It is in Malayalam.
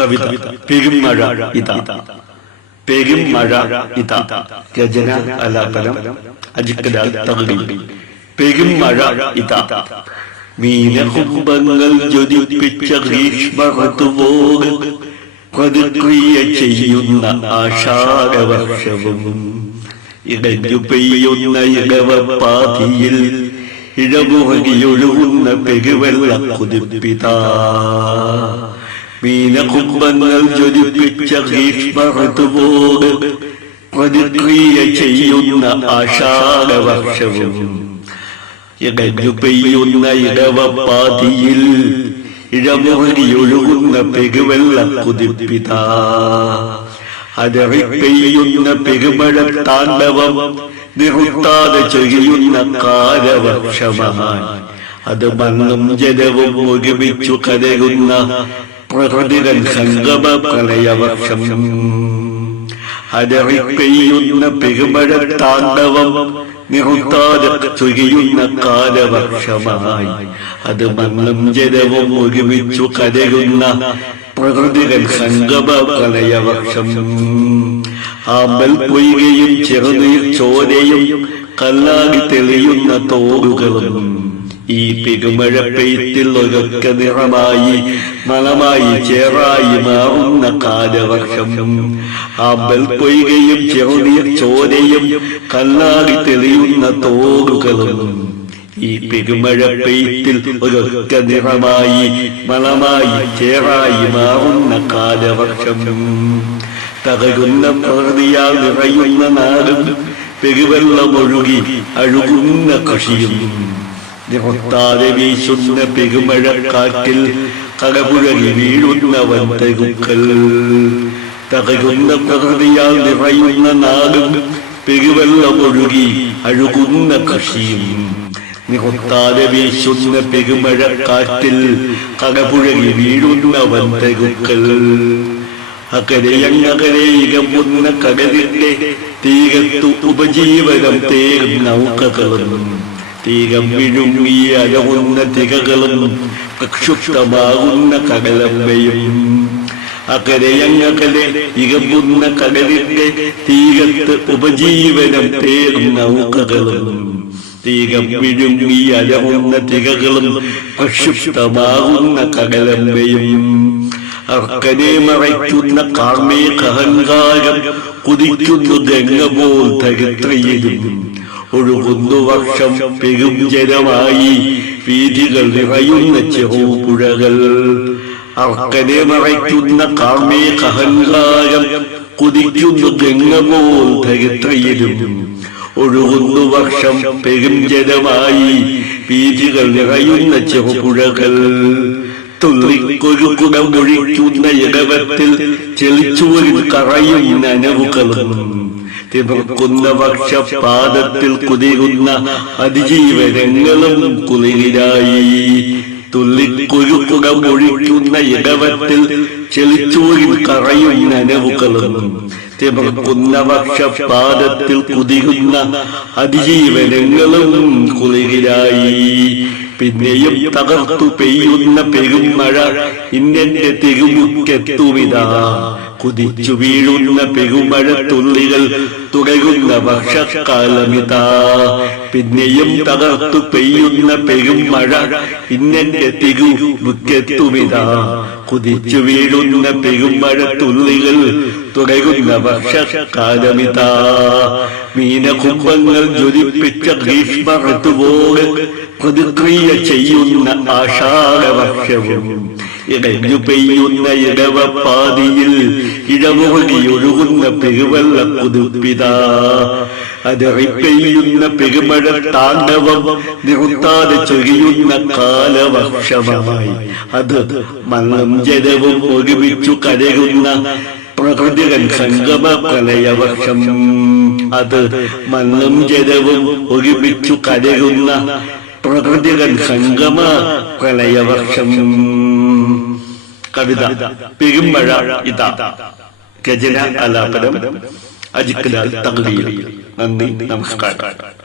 കവിത പെരുമഴ ഇതാ. പെരുമഴ ഇതാ. രചന ആലാപനം അജിക്കലാൽ തഗ്ലീബ്. പെരുമഴ ഇതാ. മീനകുംഭങ്ങൾ ജ്വലിപ്പിച്ച ഗ്രീഷ്മഋതുവോട് പ്രതിക്രിയ ചെയ്യുന്ന ആഷാഢവർഷവും ഇടഞ്ഞു പെയ്യുന്ന ഇടവപ്പാതിയിൽ ഇടമുറകിയൊഴുകുന്ന പെരുവെള്ള കുതിപ്പിതാ. മീനകുംഭങ്ങൾ ജ്വലിപ്പിച്ച ഗ്രീഷ്മഋതുവോട് പ്രതിക്രിയ ചെയ്യുന്ന ആഷാഢവർഷവും ഇടഞ്ഞു പെയ്യുന്ന ഇടവപ്പാതിയിൽ ഇടമുറകിയൊഴുകുന്ന പെരുവെള്ള കുതിപ്പിതാ. അലറിപ്പെയ്യുന്ന പെരുമഴ താണ്ഡവം നിർത്താതെ ചൊരിയുന്ന കാലവർഷമായി അത് മണ്ണും ജലവും ഒരുമിച്ചു കലരുന്ന പ്രകൃതികൾ സംഗമ പ്രളയവർഷം. അലറിപ്പെയ്യുന്ന പെരുമഴ താണ്ഡവം നിർത്താതെ ചൊരിയുന്ന കാലവർഷമായി അത് മണ്ണും ജലവും ഒരുമിച്ചു കലരുന്ന പ്രകൃതികൾ സംഗമ പ്രളയവർഷം. ആമ്പൽ പൊയ്കയും ചെറുനീർ ചോരയും കല്ലാടി തെളിയുന്ന തോടുകളും ഈ പെരുമഴ പെയ്ത്തിൽ ഒരൊറ്റ നിറമായി മണമായി ചേറായി മാറുന്ന കാലവർഷം. ആമ്പൽ പൊയ്കയും ചെറുനീർ ചോരയും കല്ലാടി തെളിയുന്ന തോടുകളും ഈ പെരുമഴ പെയ്ത്തിൽ ഒരൊറ്റ നിറമായി മണമായി ചേറായി മാറുന്ന കാലവർഷം. തകരുന്ന പ്രകൃതിയാൽ നിറയുന്ന നാടും പെരുവെള്ളമൊഴുകി അഴുകുന്ന കൃഷിയും നിർത്താതെ വീശുന്ന പെരുമഴക്കാറ്റിൽ കടപുഴകി വീഴുന്ന വൻതരുക്കൾ. തകരുന്ന പ്രകൃതിയാൽ നിറയുന്ന നാടും പെരുവെള്ളമൊഴുകി അഴുകുന്ന കൃഷിയും നിർത്താതെ വീശുന്ന പെരുമഴക്കാറ്റിൽ കടപുഴകി വീഴുന്ന വൻതരുക്കൾ. അകരെയങ്ങകരെ ഇരമ്പുന്ന കടലിന്റെ തീരത്തു ഉപജീവനം തേടും നൗകകളും തീരം വിഴുങ്ങി അലകുന്ന തികകളും പ്രക്ഷുബ്ധമാകുന്ന കടലമ്മയും. അകരെയങ്ങകരെ ഇരമ്പുന്ന കടലിന്റെ തീരത്ത് ഉപജീവനം തേടും നൗകകളും തീരം വിഴുങ്ങി അലകുന്ന തികകളും പ്രക്ഷുബ്ധമാകുന്ന കടലമ്മയും. അർക്കനെ മറയ്ക്കുന്ന കാർമേഘഹങ്കാരം കുതിക്കുന്നു ഗംഗ പോൽ ധരിത്രിയിലും ഒഴുകുന്നു വർഷം പെരും ജലമായി വീഥികൾ നിറയുന്ന ചെറുപുഴകൾ. അർക്കനെ മറയ്ക്കുന്ന കാർമേഘഹങ്കാരം കുതിക്കുന്നു ഗംഗ പോൽ ധരിത്രിയിലും ഒഴുകുന്നു വർഷം പെരും ജലമായി വീഥികൾ നിറയുന്ന ചെറുപുഴകൾ. തുള്ളിക്കൊഴുകുടം ഒഴിക്കുന്ന ഇടവത്തിൽ ചെളിച്ചൂരിൽ കറയും നനവുകളും തിമിർക്കുന്ന വർഷപാദത്തിൽ കുതിരുന്ന അതിജീവനങ്ങളും കുളിരായി. തുള്ളിക്കൊഴുകുടം ഒഴിക്കുന്ന ഇടവത്തിൽ ചെളിച്ചൂരിൽ കറയും നനവുകളും തിമിർക്കുന്ന വർഷപാദത്തിൽ കുതിരുന്ന അതിജീവനങ്ങളും കുളിരായി. പിന്നെയും തകർത്തു പെയ്യുന്ന പെരുമഴ ഇന്നെന്റെ തിരുമുക്കെത്തുമിതാ. കുതിച്ചു വീഴുന്ന പെരുമഴ തുള്ളികൾ തുടരുന്ന വർഷക്കാലമിതാ. പിന്നെയും തകർത്തു പെയ്യുന്ന പെരുമഴ ഇന്നെന്റെ തിരുമുക്കെത്തുമിതാ. കുതിച്ചു വീഴുന്ന പെരുമഴ തുള്ളികൾ തുടരുന്ന വർഷക്കാലമിതാ. മീനകുംഭങ്ങൾ ജ്വലിപ്പിച്ച ഗ്രീഷ്മ ഋതുവോട് പ്രതിക്രിയ ചെയ്യുന്ന ആഷാഢവർഷവും ഇടഞ്ഞു പെയ്യുന്ന ഇടവപ്പാതിയിൽ ഇടമുറകിയൊഴുകുന്ന പെരുവെള്ള കുതിപ്പിതാ. അലറിപ്പെയ്യുന്ന പെരുമഴ താണ്ഡവം നിർത്താതെ ചൊരിയുന്ന കാലവർഷമായി അത് മണ്ണും ജലവും ഒരുമിച്ചു കലരുന്ന പ്രകൃതികൾ സംഗമ പ്രളയവർഷം. അത് മണ്ണും ജലവും ഒരുമിച്ചു കലരുന്ന പ്രകൃതികൾ സംഗമ പ്രളയവർഷം. കവിത പെരുമഴ ഇതാ. രചന ആലാപനം അജിക്കലാൽ തഗ്ലീബ്. നന്ദി, നമസ്കാരം.